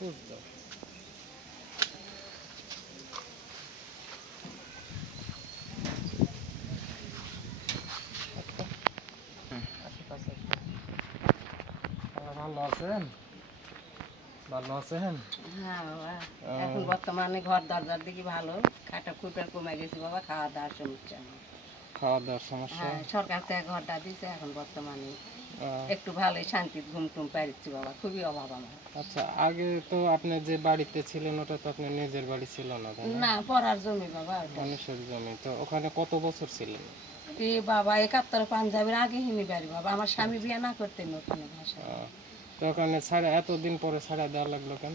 বুঝতো। আশেপাশে ভালো আছেন? ভালো আছেন? হ্যাঁ বাবা, এখন বর্তমানে ঘর দরজার দিকে ভালো, খাটা খুঁটার কমে গেছে বাবা, খাওয়া দাওয়ার সমস্যা নেই। খাওয়া দাওয়ার সমস্যা? হ্যাঁ, সরকার থেকে ঘরটা দিচ্ছে, এখন বর্তমানে আহ, একটু ভালোই শান্তির ঘুম টুম পাইছি বাবা, খুবই অভাব আমার। আচ্ছা, আগে তো আপনি যে বাড়িতে ছিলেন ওটা তো আপনার নিজের বাড়ি ছিল না, তাই না? না, পড়ার জমি বাবা ওটা। মানুষের জমি। তো ওখানে কত বছর ছিলেন? এ বাবা, 71 পাঞ্জাবের আগে হিনি বাড়ি বাবা, আমার স্বামী বিয়ে না করতেন ওখানে ভাষায়। আহ, তো ওখানে ছাড়া এতদিন পরে ছাড়া দেওয়া লাগলো কেন?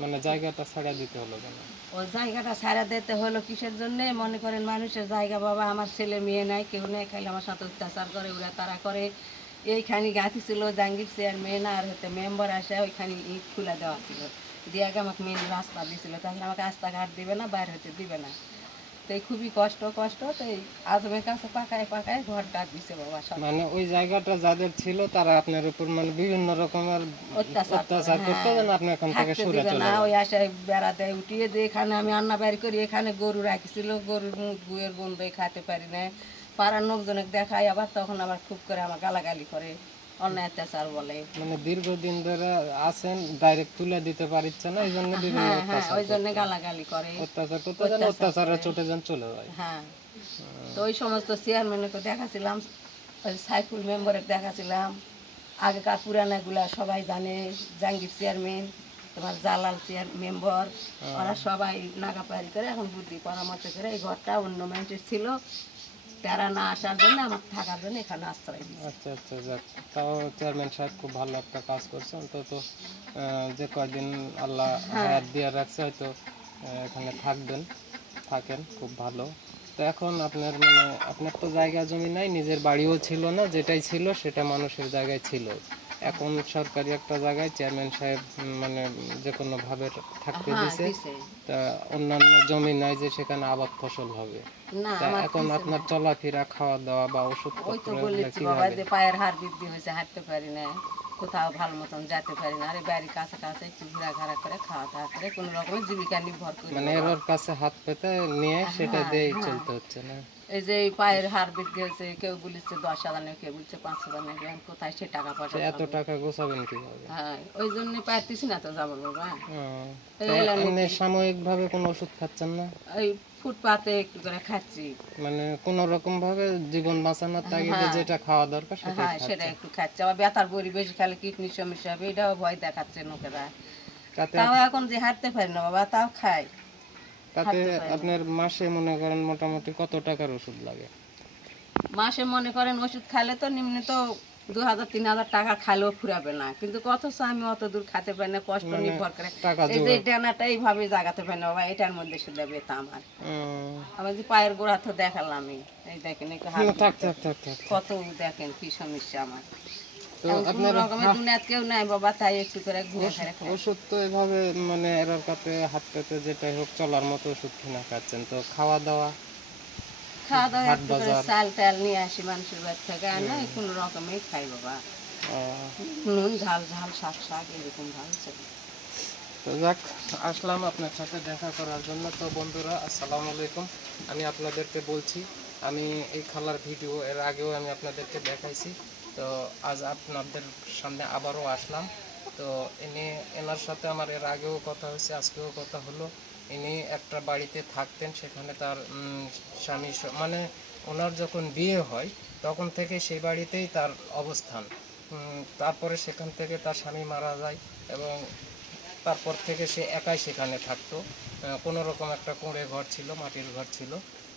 মানে জায়গাটা ছাড়া দিতে হলো কেন? ওই জায়গাটা ছাড়া দিতে হলো কিসের জন্যে? মনে করেন মানুষের জায়গা বাবা, আমার ছেলে মেয়ে নাই, কেউ নেই, খাইলে আমার সাথে অত্যাচার করে, ওরা তারা করে। এইখানে গাঁথি ছিল জাহাঙ্গীর চেয়ারম্যান আর হতে মেম্বার আসে, ওইখানে ইট খুলে দেওয়া ছিল, দিয়ে আগে আমাকে মেন রাস্তা দিয়েছিল, তাছাড়া আমাকে রাস্তাঘাট দিবে না, বাইরে হতে দিবে না। তো এই খুবই কষ্ট কষ্ট, তো এই আজমের কাছে পাকায় পাকায় ঘরটা দিছে বাবা সব। মানে ওই জায়গাটা যাদের ছিল তারা আপনার উপর মানে বিভিন্ন রকমের অত্যাচার করে, অত্যাচার করতো, হ্যাঁ, যেন আপনি এখান থেকে থাকতে সরে দিবে চলে না, যান। ওই আশায় বেড়া দেয় উঠিয়ে, যে এখানে আমি রান্না বাড়ি করি, এখানে গরু রাখিছিল, গরুর মুখ গুয়ের গন্ধে খাইতে পারি না, পাড়ার লোকজনকে দেখায়, আবার তখন আবার খুব করে আমার গালাগালি করে, অন্যায় অত্যাচার বলে। মানে দীর্ঘদিন ধরে আছেন, ডাইরেক্ট তুলে দিতে পারছে না, এই জন্য বিভিন্ন হ্যাঁ হ্যাঁ, অত্যাচার ওই জন্য করতো। গালাগালি করে, অত্যাচার করতে যেন অত্যাচার অত্যাচারের করে। চোটে যেন চলে যায়। হ্যাঁ, তো ওই সমস্ত চেয়ারম্যানকে দেখাছিলাম, ওই সাইফুল মেম্বারের দেখাছিলাম, আগেকার পুরানাগুলা সবাই জানে, জাহাঙ্গীর চেয়ারম্যান, তোমার জালাল চেয়ার মেম্বার, ওরা সবাই নাগাপারি করে এখন বুদ্ধি পরামর্শ করে এই ঘরটা অন্য মানুষের ছিল, তারা না আসার জন্য আমার থাকার জন্য এখানে আশ্রয় দিচ্ছে। আচ্ছা আচ্ছা, যাক, তাও চেয়ারম্যান সাহেব খুব ভালো একটা কাজ করছে অন্তত। যে কয়দিন আল্লাহ হ্যাঁ হায়াত দিয়ে রাখছে, হয়তো এখানে থাকেন, খুব ভালো। তো এখন আপনার মানে আপনার তো জায়গা জমি নাই, নিজের বাড়িও ছিল না, যেটাই ছিল সেটা মানুষের জায়গায় ছিল। এখন সরকারি একটা জায়গায় চেয়ারম্যান সাহেব মানে যে কোনো ভাবে থাকতে হ্যাঁ দিছে। দিছে। তা অন্যান্য জমি নাই যে সেখানে আবাদ ফসল হবে। না, তা আমার এখন দিছে না। আপনার চলাফেরা, খাওয়া দাওয়া বা ওই ওষুধপত্র তো এগুলো বলেছি বাবা, কিভাবে? যে পায়ের হাড় বৃদ্ধি হয়েছে, হাঁটতে পারি না, কোথাও ভালো মতন যেতে পারি না, আরে বাড়ির কাছে কাছে একটু ঘোরাঘাড়া করে খাওয়া দাওয়া করে কোনো রকমের জীবিকা নির্ভর করি মানে বাবা। এর কাছে হাত পেতে নিয়ে সেটা হ্যাঁ দিয়েই হ্যাঁ, চলতে হচ্ছে না? এই যে এই পায়ের হাড় বৃদ্ধি হয়েছে, কেউ বলেছে 10,000 নেই, কেউ বলছে 5,000 নেই, এখন কোথায় সে টাকা সে পয়সা এত পাবো? টাকা গোছাবেন কিভাবে? হ্যাঁ, ওই জন্য পারতেছি না তো যাবো বাবা। হুম। এই তা এলার এমনি মধ্যে সাময়িকভাবে কোনো ওষুধ খাচ্ছেন না? ওই ফুটপাতে একটু করে খাচ্ছি। মানে কোনো রকম ভাবে জীবন বাঁচানোর তাগিদে হ্যাঁ যেটা খাওয়া দরকার সেটাই হ্যাঁ, সেটা খাচ্ছেন? একটু খাচ্ছি, আবার ব্যথার বড়ি বেশি খেলে কিডনি সমস্যা হবে, এটাও ভয় দেখাচ্ছে লোকেরা। তাতে তাও এখন যে হাঁটতে পারি না বাবা, তাও খাই, তাতে হাঁটতে পারি না। আপনার মাসে মনে করেন মোটামুটি কত টাকার ওষুধ লাগে? মাসে মনে করেন ওষুধ খাইলে তো নিম্ন তো 2,000 3,000 টাকা খাইলেও ফুরাবে না, কিন্তু অথচ আমি অত দূর খাতে পারি না, কষ্ট মানে নির্ভর করে। টাকা এই যে জোগাড়। ডানাটা এইভাবে জাগাতে পারি না বাবা, এটার মধ্যে শুধু ব্যথা আমার। উম, আমার যে পায়ের গোড়া তো দেখালামই, এই দেখেন একটু হাত থাক দিতে থাক থাক থাক থাক। কত, দেখেন কি সমস্যা আমার। তো এখন কোনো আপনার রকমের দুনিয়াত কেউ নাই বাবা, তাই একটু করে ঘুরে ফিরে খাই। ওষুধ তো এভাবে মানে এরার কাছে হাত পেতে যেটাই হোক চলার মতো ওষুধ কিনা খাচ্ছেন, তো খাওয়া দাওয়া, খাওয়া দাওয়া হাট একটু করে বাজার? চাল টাল নিয়ে আসি মানুষের বাড়ি থেকে, আর না কোনো রকমেই খাই বাবা, নুন ঝাল ঝাল শাক শাক এরকম ভালো চলে। তো যাক, আসলাম আপনার সাথে দেখা করার জন্য। তো বন্ধুরা, আসসালামু আলাইকুম। আমি আপনাদেরকে বলছি, আমি এই খালার ভিডিও এর আগেও আমি আপনাদেরকে দেখাইছি। তো আজ আপনাদের সামনে আবারও আসলাম। তো এনার সাথে আমার এর আগেও কথা হয়েছে, আজকেও কথা হলো। ইনি একটা বাড়িতে থাকতেন, সেখানে তার স্বামী মানে ওনার যখন বিয়ে হয় তখন থেকে সেই বাড়িতেই তার অবস্থান। তারপরে সেখান থেকে তার স্বামী মারা যায় এবং তারপর থেকে সে একাই সেখানে থাকতো। কোনো রকম একটা কুঁড়ে ঘর ছিল, মাটির ঘর ছিল,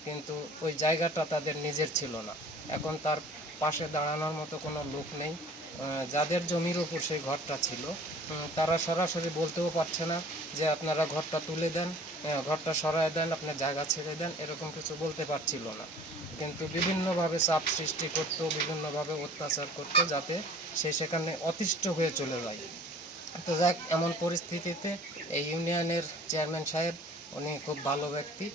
কিন্তু ওই জায়গাটা তাদের নিজের ছিল না। এখন তার পাশে দাঁড়ানোর মতো কোনো লোক নেই। যাদের জমির ওপর সেই ঘরটা ছিল তারা সরাসরি বলতেও পারছে না যে আপনারা ঘরটা তুলে দেন, ঘরটা সরায় দেন, আপনার জায়গা ছেড়ে দেন, এরকম কিছু বলতে পারছিল না। কিন্তু বিভিন্নভাবে চাপ সৃষ্টি করতো, বিভিন্নভাবে অত্যাচার করতো, যাতে সে সেখানে অতিষ্ঠ হয়ে চলে যায়। তো যাক, এমন পরিস্থিতিতে এই ইউনিয়নের চেয়ারম্যান সাহেব, উনি খুব ভালো ব্যক্তি,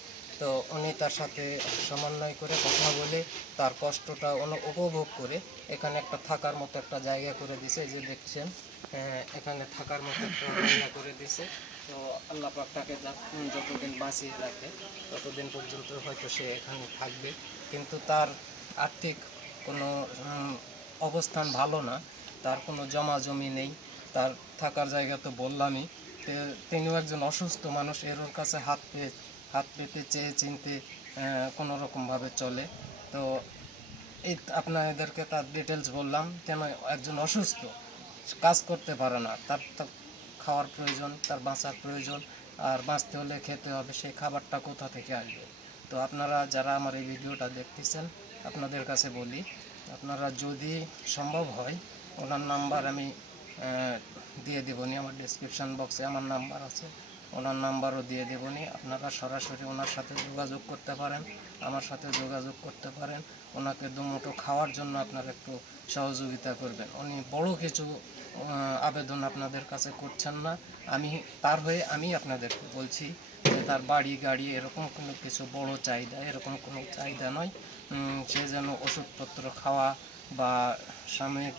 তো উনি তার সাথে সমন্বয় করে কথা বলে তার কষ্টটা উপভোগ করে এখানে একটা থাকার মতো একটা জায়গা করে দিছে, এই যে দেখছেন এখানে থাকার মতো একটা জায়গা করে দিছে। তো আল্লাহ পাক তাকে যতদিন বাঁচিয়ে রাখে ততদিন পর্যন্ত হয়তো সে এখানে থাকবে, কিন্তু তার আর্থিক কোনো অবস্থান ভালো না, তার কোনো জমা জমি নেই, তার থাকার জায়গা তো বললামই। তিনিও একজন অসুস্থ মানুষ, এর ওর কাছে হাত পেতে চেয়ে চিনতে কোনো রকমভাবে চলে। তো এই আপনাদেরকে তার ডিটেলস বললাম, কেন একজন অসুস্থ কাজ করতে পারে না, তার তো খাওয়ার প্রয়োজন, তার বাঁচার প্রয়োজন, আর বাঁচতে হলে খেতে হবে, সেই খাবারটা কোথা থেকে আসবে। তো আপনারা যারা আমার এই ভিডিওটা দেখতেছেন আপনাদের কাছে বলি, আপনারা যদি সম্ভব হয় ওনার নাম্বার আমি দিয়ে দেবনি, আমার ডিসক্রিপশান বক্সে আমার নাম্বার আছে, ওনার নাম্বারও দিয়ে দেবনি। আপনারা সরাসরি ওনার সাথে যোগাযোগ করতে পারেন, আমার সাথে যোগাযোগ করতে পারেন। ওনাকে দুমুঠো খাওয়ার জন্য আপনারা একটু সহযোগিতা করবেন। উনি বড় কিছু আবেদন আপনাদের কাছে করছেন না, তার হয়ে আমি আপনাদেরকে বলছি যে তার বাড়ি গাড়ি এরকম কোনো কিছু বড় চাহিদা, এরকম কোনো চাহিদা নয়। সে যেন ওষুধপত্র খাওয়া বা সাময়িক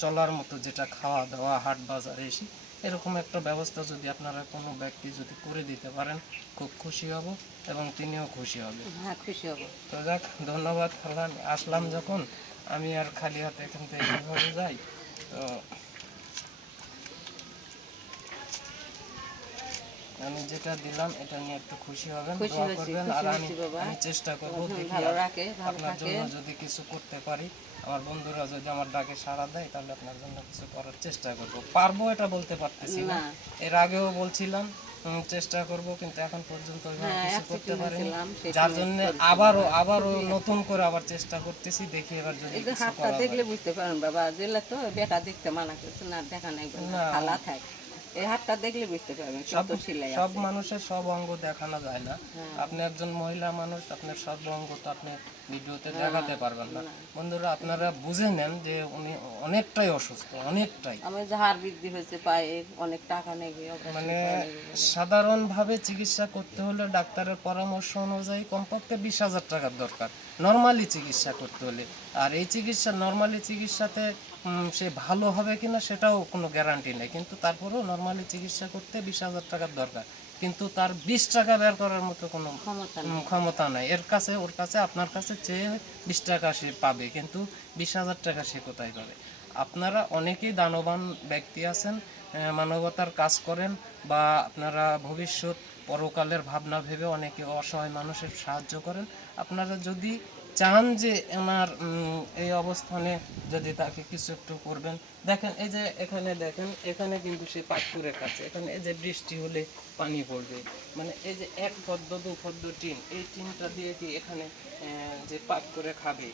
চলার মতো যেটা খাওয়া দাওয়া হাট বাজার এসে এরকম একটা ব্যবস্থা যদি আপনারা কোনো ব্যক্তি যদি করে দিতে পারেন খুব খুশি হব, এবং তিনিও খুশি হবে। হ্যাঁ, খুশি হব। তো যাক, ধন্যবাদ। আসলাম যখন, আমি আর খালি হাতে এখান থেকে কীভাবে যাই। তো আমি যেটা দিলাম এটা নিয়ে একটু খুশি হবেন, খুশি দোয়া হয়েছি, করবেন, খুশি আর হয়েছি বাবা। আমি চেষ্টা করবো দেখি ভালো রাখে, ভালো আপনার থাকে। জন্য যদি কিছু করতে পারি, আমার বন্ধুরা যদি আমার ডাকে সাড়া দেয় তাহলে আপনার জন্য কিছু করার চেষ্টা করব। পারবো এটা বলতে পারতেছি না, না, এর আগেও বলছিলাম চেষ্টা করব, কিন্তু এখন পর্যন্ত ওইভাবে হ্যাঁ, কিছু করতে accident পারিনি, হয়েছিলাম, সেই যার সময় জন্য করেছি আবারও বাবা। আবারও নতুন করে আবার চেষ্টা করতেছি, দেখি এবার যদি এই যে কিছু হাতটা করা দেখলে যায়। বুঝতে পারেন বাবা, জেলে তো বেটা দেখতে মানা করছে না, দেখা নাই বলে না, খালা থাক। এই হাতটা দেখলে বুঝতে পারবেন কত সেলাই সব আছে। মানুষের সব অঙ্গ দেখানো যায় না। হ্যাঁ, আপনি একজন মহিলা মানুষ, আপনার সব অঙ্গ তো আপনি ভিডিওতে হ্যাঁ, দেখাতে পারবেন না। না। বন্ধুরা, আপনারা বুঝে নেন যে উনি অনেকটাই অসুস্থ, অনেকটাই। আমার যে হাড় বৃদ্ধি হয়েছে পায়ে, অনেক টাকা নেবে, অপারেশন মানে করা নেবে বলে। সাধারণভাবে চিকিৎসা করতে হলে ডাক্তারের পরামর্শ অনুযায়ী কমপক্ষে 20,000 টাকার দরকার নর্মালি চিকিৎসা করতে হলে। আর এই চিকিৎসা নর্মালি চিকিৎসাতে সে ভালো হবে কিনা সেটাও কোনো গ্যারান্টি নেই, কিন্তু তারপরেও নর্মালি চিকিৎসা করতে 20,000 টাকার দরকার, কিন্তু তার 20 টাকা বের করার মতো কোনো ক্ষমতা নেই। ক্ষমতা নাই। ওর কাছে আপনার কাছে চেয়ে 20 টাকা সে পাবে, কিন্তু 20,000 টাকা সে কোথায় পাবে। আপনারা অনেকেই দানবান ব্যক্তি আছেন, মানবতার কাজ করেন, বা আপনারা ভবিষ্যৎ পরকালের ভাবনা ভেবে অনেকে অসহায় মানুষের সাহায্য করেন। আপনারা যদি চান যে ওনার এই অবস্থানে যদি তাকে কিছু একটু করবেন, দেখেন এই যে এখানে দেখেন, এখানে কিন্তু সে পাটপুরের কাছে, এখানে এই যে বৃষ্টি হলে পানি পড়বে, মানে এই যে 1 ফদ্দ 2 ফদ্দ টিন, এই টিনটা দিয়ে কি এখানে যে পাক করে খাবে,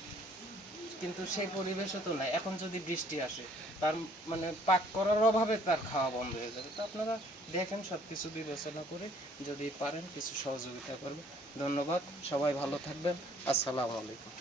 কিন্তু সেই পরিবেশও তো নাই। এখন যদি বৃষ্টি আসে, তার মানে পাক করার অভাবে তার খাওয়া বন্ধ হয়ে যাবে। তো আপনারা দেখেন, সব কিছু বিবেচনা করে যদি পারেন কিছু সহযোগিতা করবেন। ধন্যবাদ, সবাই ভালো থাকবেন। আসসালামু আলাইকুম।